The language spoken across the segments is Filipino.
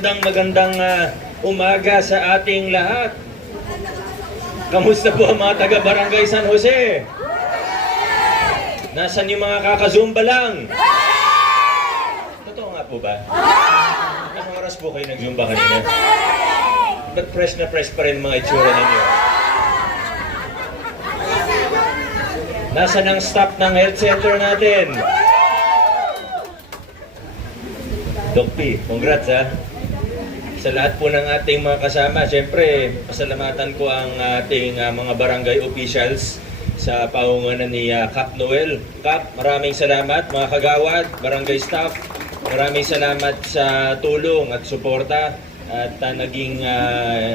magandang umaga sa ating lahat. Kamusta po ang mga taga-Barangay San Jose? Nasaan yung mga kakazumba lang? Totoo nga po ba? Anong oras po kayo nag-zumba kanina? Ba't fresh na fresh pa rin mga itsura ninyo? Nasaan ang staff ng health center natin? Doc P, congrats ha. Sa lahat po ng ating mga kasama, siyempre, pasalamatan ko ang ating mga barangay officials sa paunganan ni Cap Noel. Cap, maraming salamat mga kagawad, barangay staff. Maraming salamat sa tulong at suporta at naging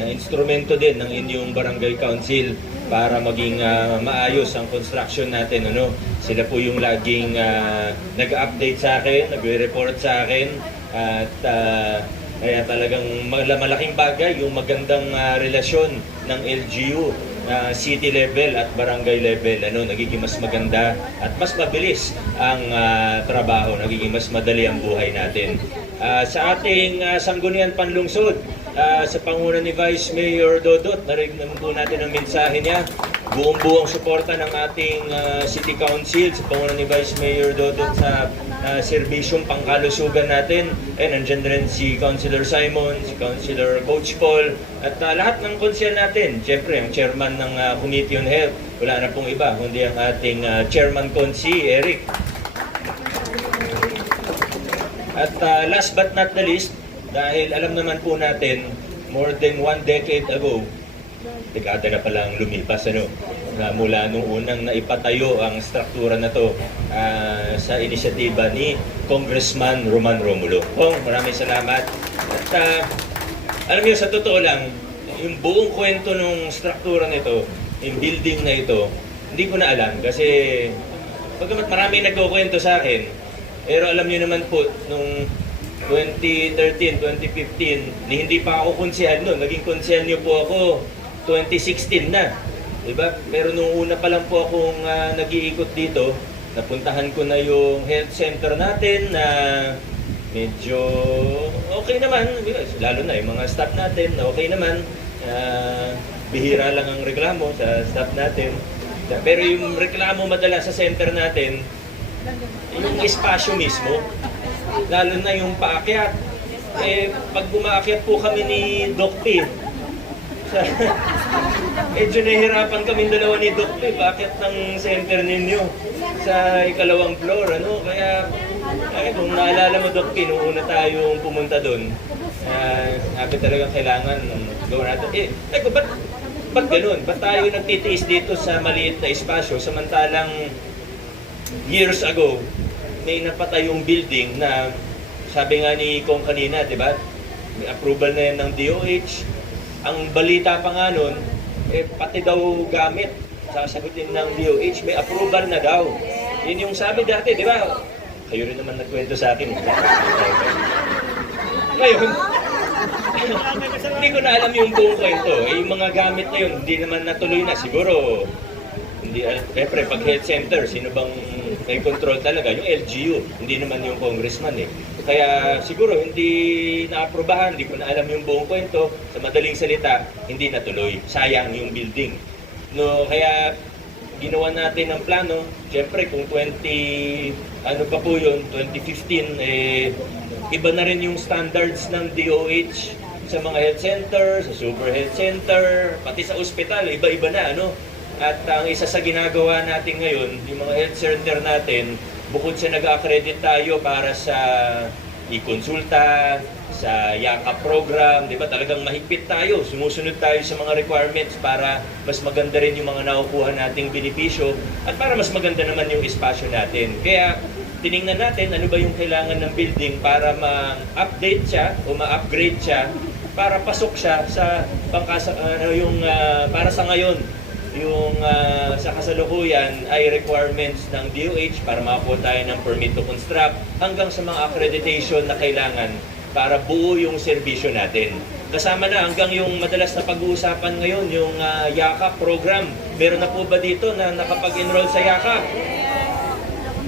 instrumento din ng inyong barangay council para maging maayos ang construction natin. Ano? Sila po yung laging nag-update sa akin, nagre-report sa akin. At kaya talagang malaking bagay yung magandang relasyon ng LGU city level at barangay level. Ano, nagiging mas maganda at mas mabilis ang trabaho, nagiging mas madali ang buhay natin. Sa ating sanggunian panlungsod, sa panguna ni Vice Mayor Dodot, narinig naman po natin ang mensahe niya. Buong-buong suporta ng ating City Council sa panguna ni Vice Mayor Dodot sa serbisyong pangkalusugan natin. Nandiyan rin si Councilor Simon, si Councilor Coach Paul, at lahat ng konsel natin. Siyempre, ang chairman ng Committee on Health, wala na pong iba, kundi ang ating chairman Consi, Eric. At last but not the least, dahil alam naman po natin, more than 1 decade ago, dekada na palang lumipas, ano, mula nung unang naipatayo ang struktura na to sa inisyatiba ni Congressman Roman Romulo. Maraming salamat. At alam niyo, sa totoo lang, yung buong kwento ng struktura nito, yung building na ito, hindi ko na alam kasi pagkamat maraming nagkukwento sa akin, pero alam niyo naman po, nung 2013, 2015, hindi pa ako konsehal noon. Naging konsehal niyo po ako 2016 na. Diba? Pero nung una pa lang po akong nag-iikot dito, napuntahan ko na yung health center natin na medyo okay naman. Lalo na yung mga staff natin, okay naman. Bihira lang ang reklamo sa staff natin. Pero yung reklamo madalas sa center natin, yung espasyo mismo. Lalo na yung paakyat. Pag bumaakyat po kami ni Doc P, medyo nahihirapan kami dalawa ni Doc P, paakyat ng center ninyo sa ikalawang floor. Ano? Kaya kung naalala mo Doc P, nung una tayong pumunta doon, sabi talagang kailangan gawin natin. Ba't ganun? Ba't tayo nagtitiis dito sa maliit na espasyo samantalang years ago, may napatayong building na sabi nga ni Kong kanina, di ba? May approval na yan ng DOH. Ang balita pa nga nun, pati daw gamit sasagutin ng DOH, may approval na daw. Yun yung sabi dati, di ba? Kayo rin naman nagkwento sa akin. Ngayon, hindi ko na alam yung buong kwento. Yung mga gamit na yun, hindi naman natuloy na. Siguro, hindi, siyempre, pag health center, sino bang may control talaga? Yung LGU, hindi naman yung congressman eh. Kaya siguro hindi na-aprobahan, hindi ko na alam yung buong kwento. Sa madaling salita, hindi natuloy. Sayang yung building. No, kaya ginawa natin ang plano. Siyempre, kung 2015, iba na rin yung standards ng DOH sa mga health center, sa super health center, pati sa ospital, iba-iba na, ano? At ang isa sa ginagawa natin ngayon, yung mga health center natin, bukod sa nag-accredit tayo para sa e-consulta, sa YAKAP program, di ba? Talagang mahigpit tayo, sumusunod tayo sa mga requirements para mas maganda rin yung mga nakukuha nating benepisyo at para mas maganda naman yung espasyo natin. Kaya tiningnan natin ano ba yung kailangan ng building para ma-update siya o ma-upgrade siya para pasok siya sa para sa ngayon. Yung sa kasalukuyan ay requirements ng DOH para makakuha tayo ng permit to construct hanggang sa mga accreditation na kailangan para buo yung serbisyo natin. Kasama na hanggang yung madalas na pag-uusapan ngayon, yung YAKAP program. Meron na po ba dito na nakapag-enroll sa YAKAP?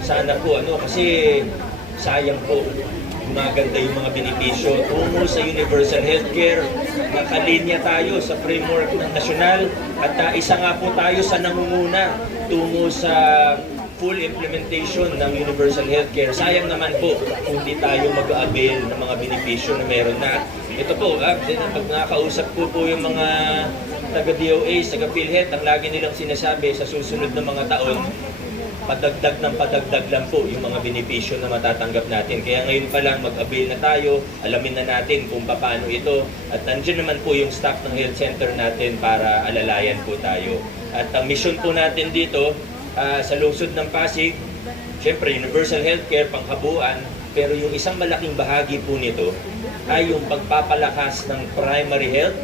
Sana po, kasi sayang po. gumaganda yung mga benepisyo tungo sa universal healthcare. Nakalinya tayo sa framework ng nasyonal at isa nga po tayo sa nangunguna tungo sa full implementation ng universal healthcare. Sayang naman po kung di tayo mag-avail ng mga benepisyo na meron na. Ito po, pag nakakausap po yung mga taga-DOH, taga-PhilHealth, ang lagi nilang sinasabi sa susunod na mga taon, padagdag ng padagdag lang po yung mga benepisyo na matatanggap natin. Kaya ngayon pa lang mag-avail na tayo, alamin na natin kung paano ito. At nandiyan naman po yung staff ng health center natin para alalayan po tayo. At ang mission po natin dito sa lungsod ng Pasig, syempre universal healthcare, pangkabuuan, pero yung isang malaking bahagi po nito ay yung pagpapalakas ng primary health,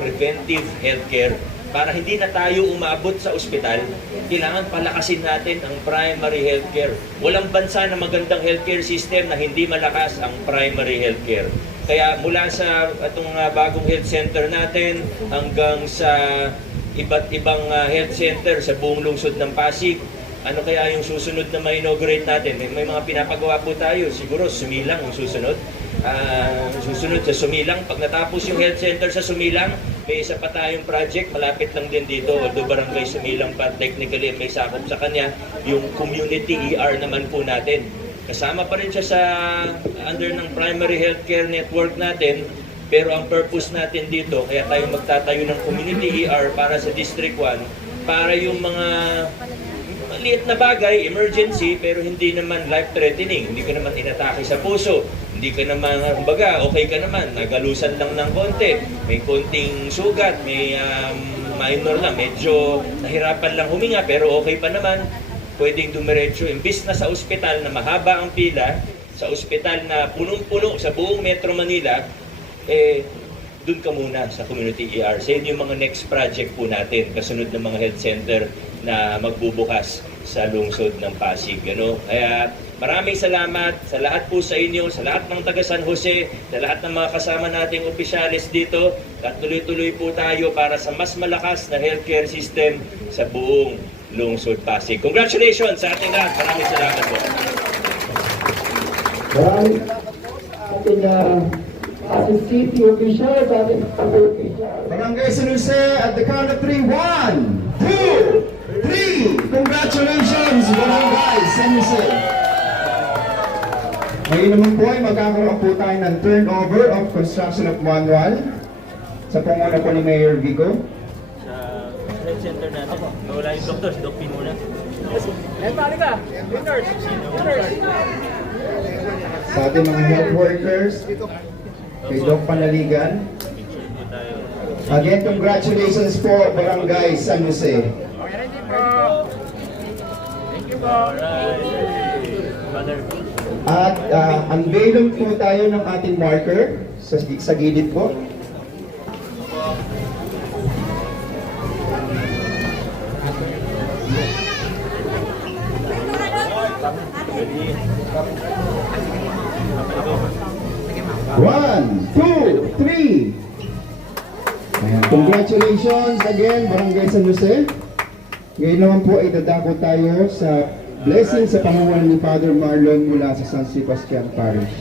preventive healthcare. Para hindi na tayo umabot sa ospital, kailangan palakasin natin ang primary healthcare. Walang bansa na magandang healthcare system na hindi malakas ang primary healthcare. Kaya mula sa itong bagong health center natin hanggang sa iba't ibang health center sa buong lungsod ng Pasig, ano kaya yung susunod na ma-inaugurate natin? May mga pinapagawa po tayo, siguro Sumilang yung susunod. Susunod sa Sumilang, pag natapos yung health center sa Sumilang, may isa pa tayong project, malapit lang din dito, although barangay Sumilang pa technically may sakop sa kanya, yung community ER naman po natin. Kasama pa rin siya sa under ng primary healthcare network natin, pero ang purpose natin dito, kaya tayo magtatayo ng community ER para sa District 1, para yung mga maliit na bagay, emergency, pero hindi naman life-threatening. Hindi ka naman inatake sa puso. Hindi ka naman, kumbaga, okay ka naman. Nagalusan lang ng konti. May konting sugat, may minor lang. Medyo nahirapan lang huminga, pero okay pa naman. Pwedeng dumiretso. Imbis na sa ospital na mahaba ang pila, sa ospital na punong-puno sa buong Metro Manila, dun ka muna sa community ER. Sa yun yung mga next project po natin, kasunod ng mga health center na magbubukas sa lungsod ng Pasig. Kaya maraming salamat sa lahat po sa inyo, sa lahat ng taga San Jose, sa lahat ng mga kasama nating opisyalis dito, at tuloy-tuloy po tayo para sa mas malakas na healthcare system sa buong lungsod Pasig. Congratulations sa ating lahat. Maraming salamat po. Maraming salamat po sa ating city official, sa ating official. Barangay San Jose at the count of 3. 1, 2, 3. Congratulations, Barangay San Jose. Ngayon naman po ay magkakaroon po tayo ng turnover of construction of manual sa panguna po ni Mayor Vico. Sa health center natin, wala yung doktor, si Doc Pin muna. Sa ating mga health workers, kay Doc Panaligan. Again, congratulations po, Barangay San Jose. At unveil po tayo ng ating marker sa gilid po. One, two, three. Ayan. Congratulations again, Barangay San Jose. Ngayon naman po ay dadako tayo sa blessing sa pangunguna ni Father Marlon mula sa San Sebastian Parish.